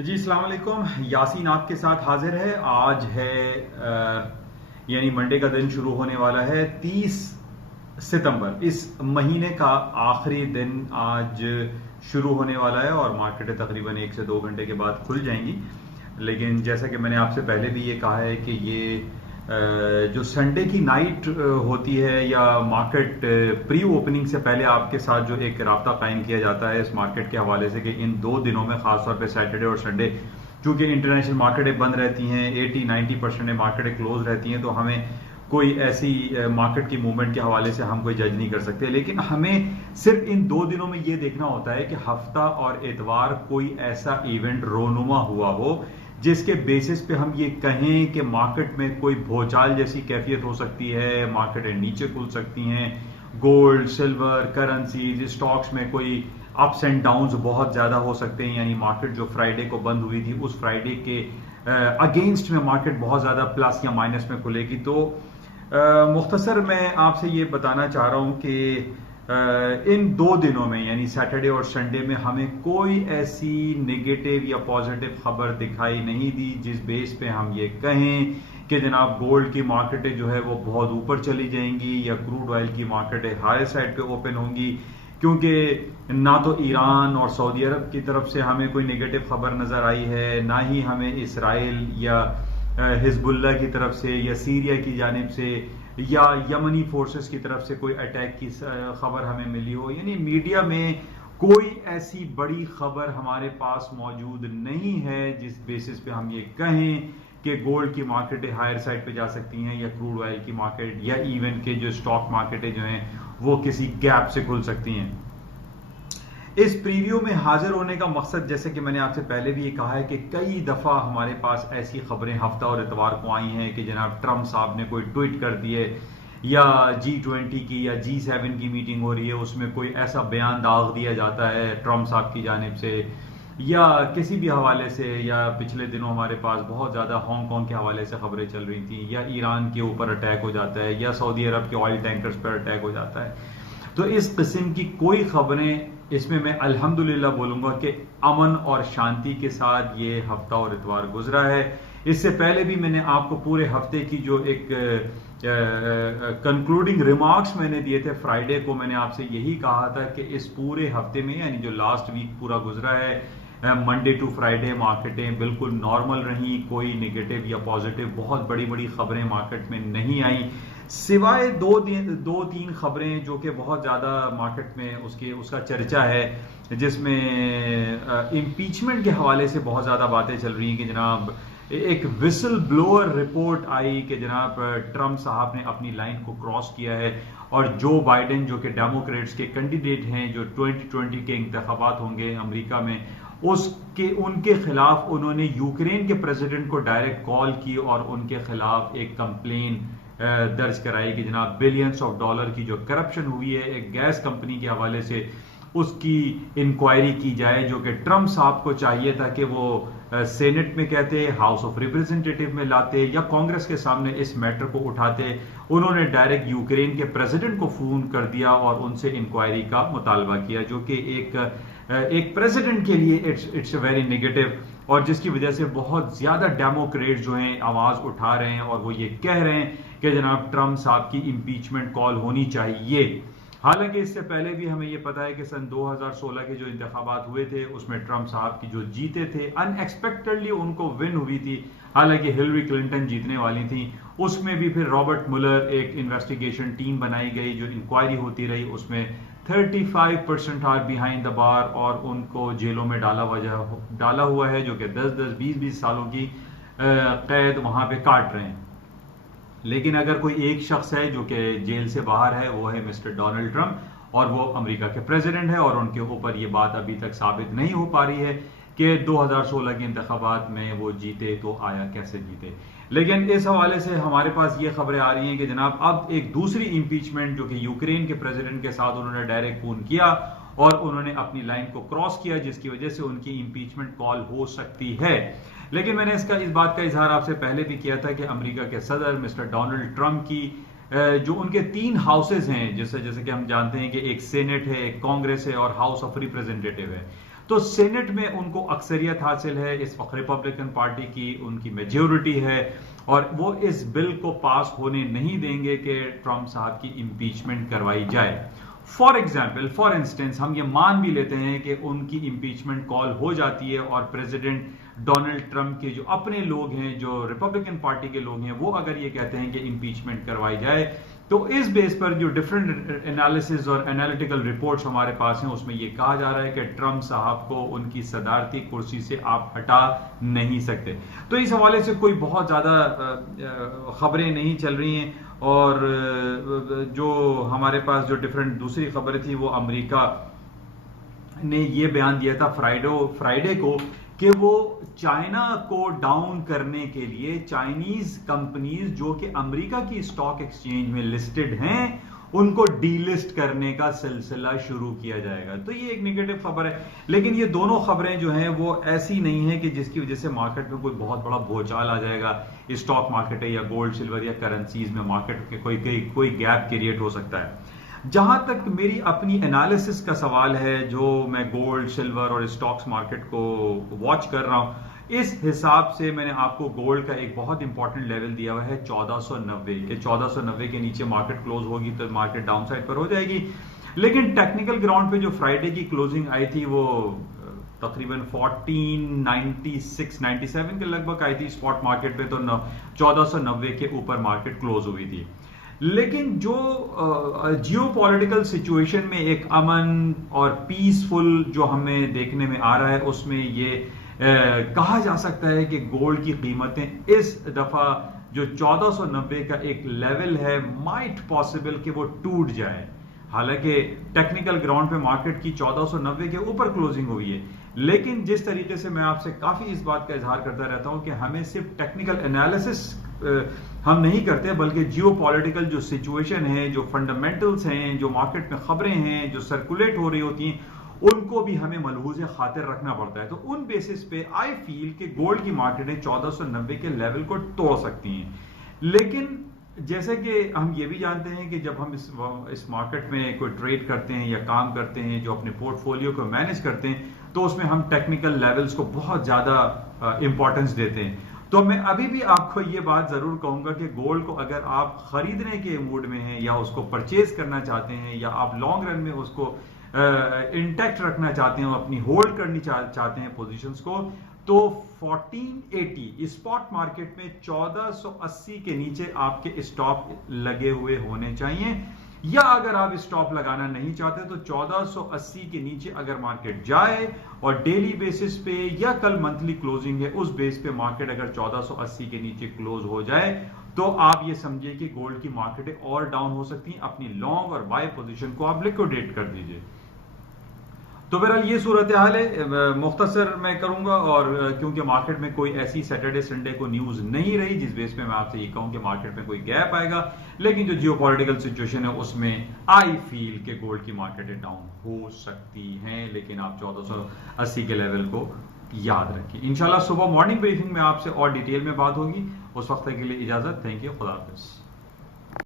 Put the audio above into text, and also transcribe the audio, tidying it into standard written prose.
जी अस्सलाम वालेकुम। यासीन आपके साथ हाजिर है। आज है यानी मंडे का दिन शुरू होने वाला है 30 सितंबर। इस महीने का आखिरी दिन आज शुरू होने वाला है और मार्केटें तकरीबन 1 से 2 घंटे के बाद खुल जाएंगी। लेकिन जैसा कि मैंने आपसे पहले भी ये कहा है कि ये जो संडे की नाइट होती है या मार्केट प्री ओपनिंग से पहले आपके साथ जो एक राब्ता कायम किया जाता है इस मार्केट के हवाले से कि इन 2 दिनों में खासतौर पे सैटरडे और संडे चूंकि इंटरनेशनल मार्केटें बंद रहती हैं, 80-90% मार्केटें क्लोज रहती हैं, तो हमें कोई ऐसी मार्केट की मूवमेंट के हवाले से हम कोई जज नहीं कर सकते। लेकिन हमें सिर्फ इन 2 दिनों में ये देखना होता है कि हफ्ता और इतवार कोई ऐसा इवेंट रोनुमा हुआ हो जिसके बेसिस पे हम ये कहें कि मार्केट में कोई भूचाल जैसी कैफियत हो सकती है, मार्केटें नीचे खुल सकती हैं, गोल्ड, सिल्वर, करेंसीज, स्टॉक्स में कोई अप्स एंड डाउन्स बहुत ज्यादा हो सकते हैं। यानी मार्केट जो फ्राइडे को बंद हुई थी उस फ्राइडे के अगेंस्ट में मार्केट बहुत ज्यादा प्लस या माइनस में खुलेगी। तो मुख्तसर मैं आपसे ये बताना चाह रहा हूं कि इन 2 दिनों में यानी सैटरडे और संडे में हमें कोई ऐसी नेगेटिव या पॉजिटिव खबर दिखाई नहीं दी जिस बेस पे हम ये कहें कि जनाब गोल्ड की मार्केटें जो है वो बहुत ऊपर चली जाएंगी या क्रूड ऑयल की मार्केटें हायर साइड पे ओपन होंगी। क्योंकि ना तो ईरान और सऊदी अरब की तरफ से हमें कोई नेगेटिव खबर नजर आई है, ना ही हमें इसराइल या हिजबुल्लाह की तरफ से या सीरिया की जानिब से या यमनी फोर्सेस की तरफ से कोई अटैक की खबर हमें मिली हो। यानी मीडिया में कोई ऐसी बड़ी खबर हमारे पास मौजूद नहीं है जिस बेसिस पे हम ये कहें कि गोल्ड की मार्केटें हायर साइड पे जा सकती हैं या क्रूड ऑयल की मार्केट या इवन के जो स्टॉक मार्केटें जो हैं वो किसी गैप से खुल सकती हैं। इस प्रीव्यू में हाजिर होने का मकसद, जैसे कि मैंने आपसे पहले भी ये कहा है कि कई दफा हमारे पास ऐसी खबरें हफ्ता और इतवार को आई हैं कि जनाब ट्रंप साहब ने कोई ट्वीट कर दिए या G20 की या G7 की मीटिंग हो रही है उसमें कोई ऐसा बयान दाग दिया जाता है ट्रंप साहब की जानिब से या किसी भी हवाले से, या पिछले दिनों हमारे पास बहुत ज्यादा हांगकांग के हवाले से खबरें चल रही थी, या ईरान के ऊपर अटैक हो जाता है या सऊदी अरब के ऑयल टैंकर्स पर अटैक हो जाता है। तो इस किस्म की कोई खबरें, इसमें मैं अल्हम्दुलिल्लाह बोलूंगा कि अमन और शांति के साथ ये हफ्ता और इतवार गुजरा है। इससे पहले भी मैंने आपको पूरे हफ्ते की जो एक कंक्लूडिंग रिमार्क्स मैंने दिए थे फ्राइडे को, मैंने आपसे यही कहा था कि इस पूरे हफ्ते में यानी जो लास्ट वीक पूरा गुजरा है मंडे टू फ्राइडे मार्केटें बिल्कुल नॉर्मल रही, कोई नेगेटिव या पॉजिटिव बहुत बड़ी बड़ी खबरें मार्केट में नहीं आई, सिवाय 2-3 खबरें जो कि बहुत ज्यादा मार्केट में उसका चर्चा है, जिसमें इम्पीचमेंट के हवाले से बहुत ज्यादा बातें चल रही हैं कि जनाब एक विसल ब्लोअर रिपोर्ट आई कि जनाब ट्रंप साहब ने अपनी लाइन को क्रॉस किया है और जो बाइडेन जो कि डेमोक्रेट्स के कैंडिडेट हैं जो 2020 के इंतखाबात होंगे अमेरिका में उनके खिलाफ उन्होंने यूक्रेन के प्रेसिडेंट को डायरेक्ट कॉल की और उनके खिलाफ एक कंप्लेन दर्ज कराई कि जनाब बिलियंस ऑफ डॉलर की जो करप्शन हुई है एक गैस कंपनी के हवाले से उसकी इंक्वायरी की जाए, जो कि ट्रंप साहब को चाहिए था कि वो सेनेट में कहते, हाउस ऑफ रिप्रेजेंटेटिव में लाते या कांग्रेस के सामने इस मैटर को उठाते। उन्होंने डायरेक्ट यूक्रेन के प्रेसिडेंट को फोन कर दिया और उनसे इंक्वायरी का मुतालबा किया, जो कि एक प्रेसिडेंट के लिए इट्स वेरी नेगेटिव और जिसकी वजह से बहुत ज्यादा डेमोक्रेट जो हैं आवाज उठा रहे हैं और वो ये कह रहे हैं कि जनाब ट्रंप साहब की इंपीचमेंट कॉल होनी चाहिए। हालांकि इससे पहले भी हमें यह पता है कि सन 2016 के जो इंतखाबात हुए थे उसमें ट्रंप साहब की जो जीते थे अनएक्सपेक्टेडली उनको विन हुई थी, हालांकि हिलरी क्लिंटन जीतने वाली थी। उसमें भी फिर रॉबर्ट मुलर एक इन्वेस्टिगेशन टीम बनाई गई जो इंक्वायरी होती रही, उसमें 35% आर बिहाइंड द बार और उनको जेलों में डाला हुआ है जो कि 10-10, 20-20 सालों की कैद वहां पे काट रहे हैं। लेकिन अगर कोई एक शख्स है जो कि जेल से बाहर है वो है मिस्टर डोनाल्ड ट्रंप और वो अमेरिका के प्रेसिडेंट है और उनके ऊपर ये बात अभी तक साबित नहीं हो पा रही है कि 2016 के इंतखाबात में वो जीते तो आया कैसे जीते। लेकिन इस हवाले से हमारे पास ये खबरें आ रही हैं कि जनाब अब एक दूसरी इंपीचमेंट जो कि यूक्रेन के प्रेसिडेंट के साथ उन्होंने डायरेक्ट फोन किया और उन्होंने अपनी लाइन को क्रॉस किया जिसकी वजह से उनकी इंपीचमेंट कॉल हो सकती है। लेकिन मैंने इस बात का इजहार आपसे पहले भी किया था कि अमेरिका के सदर मिस्टर डोनाल्ड ट्रंप की जो उनके 3 हाउसेज हैं, जैसे कि हम जानते हैं कि एक सेनेट है, एक कांग्रेस है और हाउस ऑफ रिप्रेजेंटेटिव है, तो सेनेट में उनको अक्सरियत हासिल है, इस वक्त रिपब्लिकन पार्टी की उनकी मेजोरिटी है और वो इस बिल को पास होने नहीं देंगे कि ट्रंप साहब की इंपीचमेंट करवाई जाए। फॉर इंस्टेंस हम ये मान भी लेते हैं कि उनकी इंपीचमेंट कॉल हो जाती है और प्रेसिडेंट डोनाल्ड ट्रंप के जो अपने लोग हैं, जो रिपब्लिकन पार्टी के लोग हैं, वो अगर ये कहते हैं कि इंपीचमेंट करवाई जाए, तो इस बेस पर जो डिफरेंट एनालिसिस और एनालिटिकल रिपोर्ट्स हमारे पास हैं उसमें यह कहा जा रहा है कि ट्रंप साहब को उनकी सदारती कुर्सी से आप हटा नहीं सकते। तो इस हवाले से कोई बहुत ज्यादा खबरें नहीं चल रही हैं और जो हमारे पास जो डिफरेंट दूसरी खबरें थी वो अमेरिका ने ये बयान दिया था फ्राइडे को कि वो चाइना को डाउन करने के लिए चाइनीज कंपनीज जो कि अमेरिका की स्टॉक एक्सचेंज में लिस्टेड हैं उनको डीलिस्ट करने का सिलसिला शुरू किया जाएगा। तो ये एक नेगेटिव खबर है, लेकिन ये दोनों खबरें जो हैं वो ऐसी नहीं है कि जिसकी वजह से मार्केट में कोई बहुत बड़ा भूचाल आ जाएगा। स्टॉक मार्केट है या गोल्ड सिल्वर या करेंसीज में मार्केट के कोई गैप क्रिएट हो सकता है। जहां तक मेरी अपनी एनालिसिस का सवाल है, जो मैं गोल्ड सिल्वर और स्टॉक्स मार्केट को वॉच कर रहा हूं, इस हिसाब से मैंने आपको गोल्ड का एक बहुत इंपॉर्टेंट लेवल दिया हुआ है 1490 के। 1490 के नीचे मार्केट क्लोज होगी तो मार्केट डाउन साइड पर हो जाएगी। लेकिन टेक्निकल ग्राउंड पे जो फ्राइडे की क्लोजिंग आई थी वो तकरीबन 1496-97 के लगभग आई थी स्पॉट मार्केट पे, तो 1490 के ऊपर मार्केट क्लोज हुई थी। लेकिन जो जियोपॉलिटिकल सिचुएशन में एक अमन और पीसफुल जो हमें देखने में आ रहा है, उसमें ये कहा जा सकता है कि गोल्ड की कीमतें इस दफा जो 1490 का एक लेवल है माइट पॉसिबल कि वो टूट जाए। हालांकि टेक्निकल ग्राउंड पे मार्केट की 1490 के ऊपर क्लोजिंग हुई है, लेकिन जिस तरीके से मैं आपसे काफी इस बात का इजहार करता रहता हूं कि हमें सिर्फ टेक्निकल एनालिसिस हम नहीं करते, बल्कि जियोपॉलिटिकल जो सिचुएशन है, जो फंडामेंटल्स हैं, जो मार्केट में खबरें हैं जो सर्कुलेट हो रही होती हैं, उनको भी हमें मलहूज़ खातिर रखना पड़ता है। तो उन बेसिस पे आई फील कि गोल्ड की मार्केटें 1490 के लेवल को तोड़ सकती हैं। लेकिन जैसे कि हम ये भी जानते हैं कि जब हम इस मार्केट में कोई ट्रेड करते हैं या काम करते हैं, जो अपने पोर्टफोलियो को मैनेज करते हैं, तो उसमें हम टेक्निकल लेवल्स को बहुत ज्यादा इंपॉर्टेंस देते हैं। तो मैं अभी भी आपको ये बात जरूर कहूंगा कि गोल्ड को अगर आप खरीदने के मूड में हैं या उसको परचेज करना चाहते हैं या आप लॉन्ग रन में उसको इंटैक्ट रखना चाहते हैं, अपनी होल्ड करनी चाहते हैं पोजीशंस को, तो 1480 स्पॉट मार्केट में 1480 के नीचे आपके स्टॉप लगे हुए होने चाहिए। या अगर आप स्टॉप लगाना नहीं चाहते तो 1480 के नीचे अगर मार्केट जाए और डेली बेसिस पे या कल मंथली क्लोजिंग है उस बेस पे मार्केट अगर 1480 के नीचे क्लोज हो जाए तो आप ये समझिए कि गोल्ड की मार्केटें और डाउन हो सकती हैं। अपनी लॉन्ग और बाय पोजीशन को आप लिक्विडेट कर दीजिए। तो बहरहाल ये सूरत हाल है, मुख्तसर मैं करूंगा, और क्योंकि मार्केट में कोई ऐसी सैटरडे संडे को न्यूज नहीं रही जिस बेस पे मैं आपसे ये कहूं कि मार्केट में कोई गैप आएगा, लेकिन जो जियोपॉलिटिकल सिचुएशन है उसमें आई फील कि गोल्ड की मार्केटें डाउन हो सकती हैं। लेकिन आप 1480 के लेवल को याद रखिए। इंशाल्लाह सुबह मॉर्निंग ब्रीफिंग में आपसे और डिटेल में बात होगी। उस वक्त के लिए इजाजत। Thank you. खुदा हाफिज।